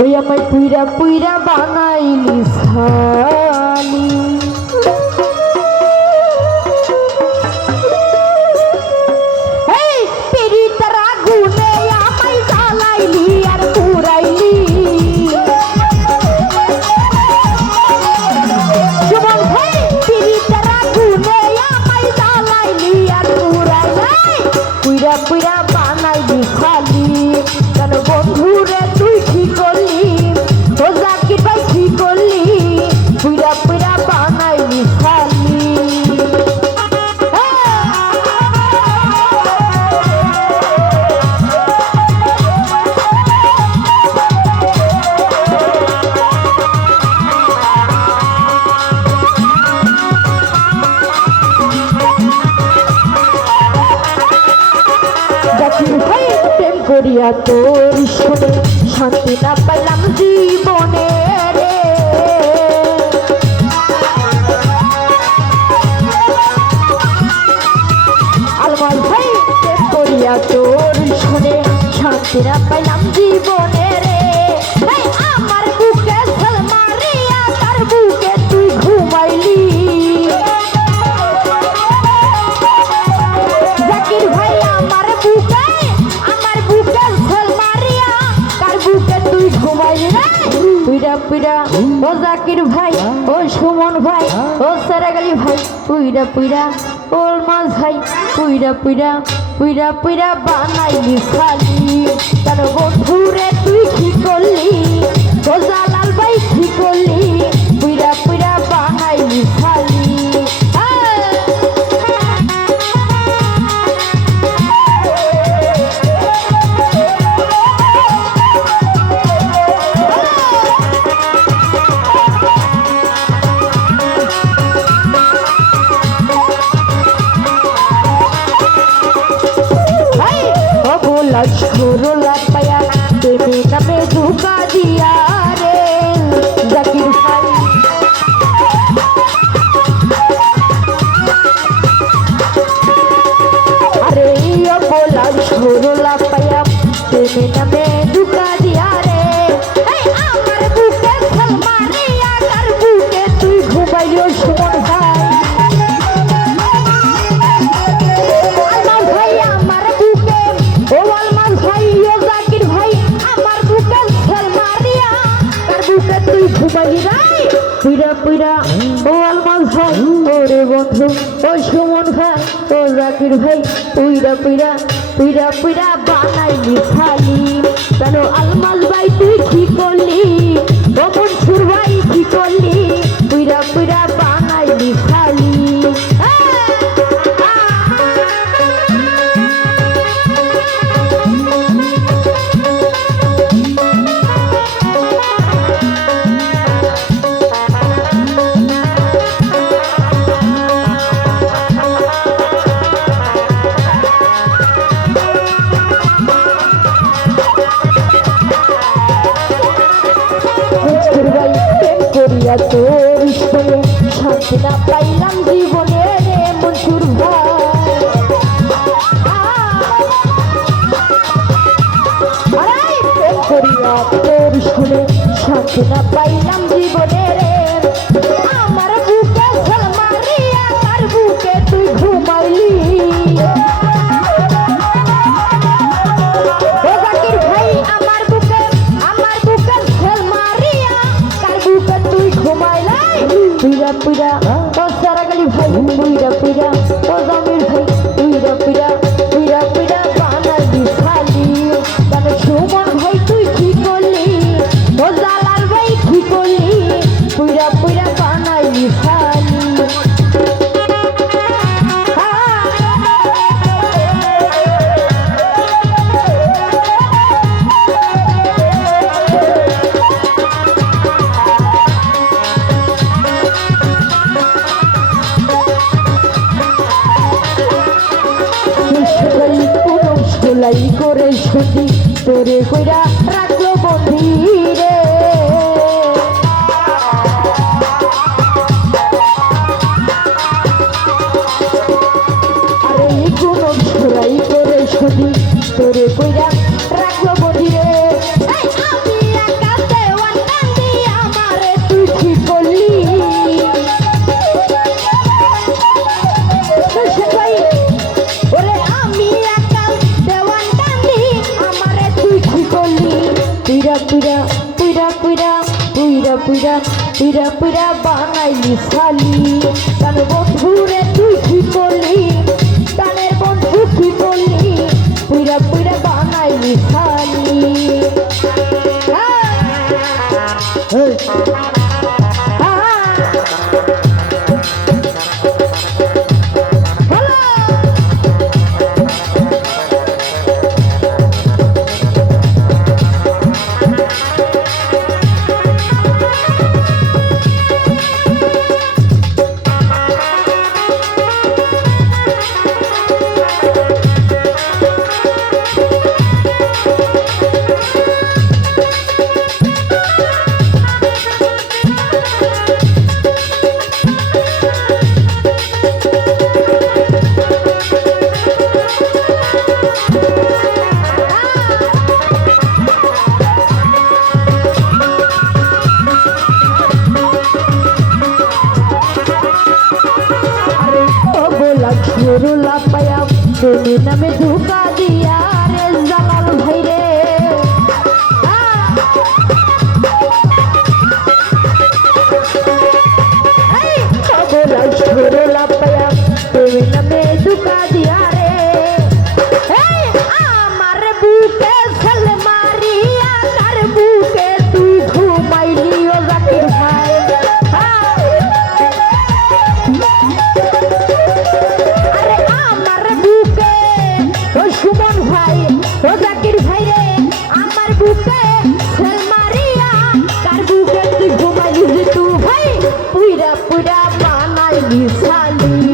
ওই আমায় পুইরা পুইরা বানাইলি ছালি এই পিরিতের আগুনে আমায় জ্বালাইলি আর পুরাইলি সুমন ভাই পিরিতের আগুনে আমায় জ্বালাইলি আর পুরাইলি পুইরা পুইরা বানাইলি ছালি কেন বন্ধুরে তুই কি করলি ও জাকির ভাই কি করলি পুইরা পুইরা বানাইলি ছালি জাকির ভাই প্রেম করিয়া তোর শুনে শান্তি না পাইলাম জীবনে রে আলমাল ভাই প্রেম করিয়া তোর শুনে শান্তি না পাইলাম জীবনে রে আমার বুকে ছল মারিয়া তার বুকে তুই ঘুমাইলি জাকির ভাই আমার বুকে ছল মারিয়া তার বুকে তুই ঘুমাইলি রে পুইরা পুইরা ও জাকির ভাই ও সুমন ভাই ও সারাগালি ভাই পুইরা পুইরা ওর মাঝ ভাই পুইরা পুইরা পুইরা পুইরা বানাইলি খালি তার বন্ধুরে তুই কি করলি ও জালাল ভাই কি করলি পুইরা পুইরা বানাইলি খালি লক্ষ্মরোলা পায়া দেবে নামে ধোকা দিয়া রে জাকির ভাই আরে লক্ষ্মরোলা পায়া দেবে নামে ধোকা দিয়া রে আমার বুকে ছল মারিয়া তার বুকে তুই ঘুমাইও সুমন ভাই আলমাল ভাই আমার বুকে ও আলমাল ভাই ও জাকির ভাই আমার বুকে ছল মারিয়া তার বুকে তুই ঘুমাইলি রে পুইরা পুইরা ও আলমাল ভাই ওরে বন্ধু ও সুমন ভাই ও জাকির ভাই পুইরা পুইরা পুইরা পুইরা বানাইলি খালি কেন আলমাল ভাই তুই কি করলি ও মনসুর ভাই কি করলি পুইরা পুইরা বানাইলি খালি তোর শুনে শান্তি না পাইলাম জীবনে রে মনসুর ভাই প্রেম করিয়া তোর শুনে শান্তি না পাইলাম জীবনে রে আমার বুকে ছল মারিয়া তার বুকে তুই ঘুমাইলি ও জাকির ভাই আমার বুকে ছল মারিয়া তার বুকে তুই ঘুমাইলাই পুইরা পুইরা ও সারাগালি ভাই পুইরা পুইরা ও জামির ভাই পুইরা পুইরা পুইরা পুইরা বানাইলি খালি তাহলে সুমন ভাই তুই কি করলি ও জালাল ভাই কি করলি পুইরা পুইরা বানাইলি খালি লাই করে শুনি তোরে কইরা রাখলো বন্ধি রে তোরে কইরা রাখলো বন্ধি রে আমি একা পুইরা পুইরা পুইরা পুইরা পুইরা পুইরা পুইরা বানাইলি শালি তার বন্ধুরে তুই কি বললি তানের বন্ধু কি বললি পুইরা পুইরা বানাইলি শালি ঝুরুলা পায়া তুমি নামে ধোকা দিয়া রে জালাল ভাই রে ঝুরুলা পায়া তুমি নামে ধোকা দিয়া রে আমার বুকে ছেল মারিয়া তার বুকে তুই ঘুমাইলি ও জাকির ভাই সুমন ভাই ও জাকির ভাই রে আমার বুকে ছেল মারিয়া তার বুকে তুই ঘুমাইলি তুই ভাই পুইরা পুইরা বানাইলি শালি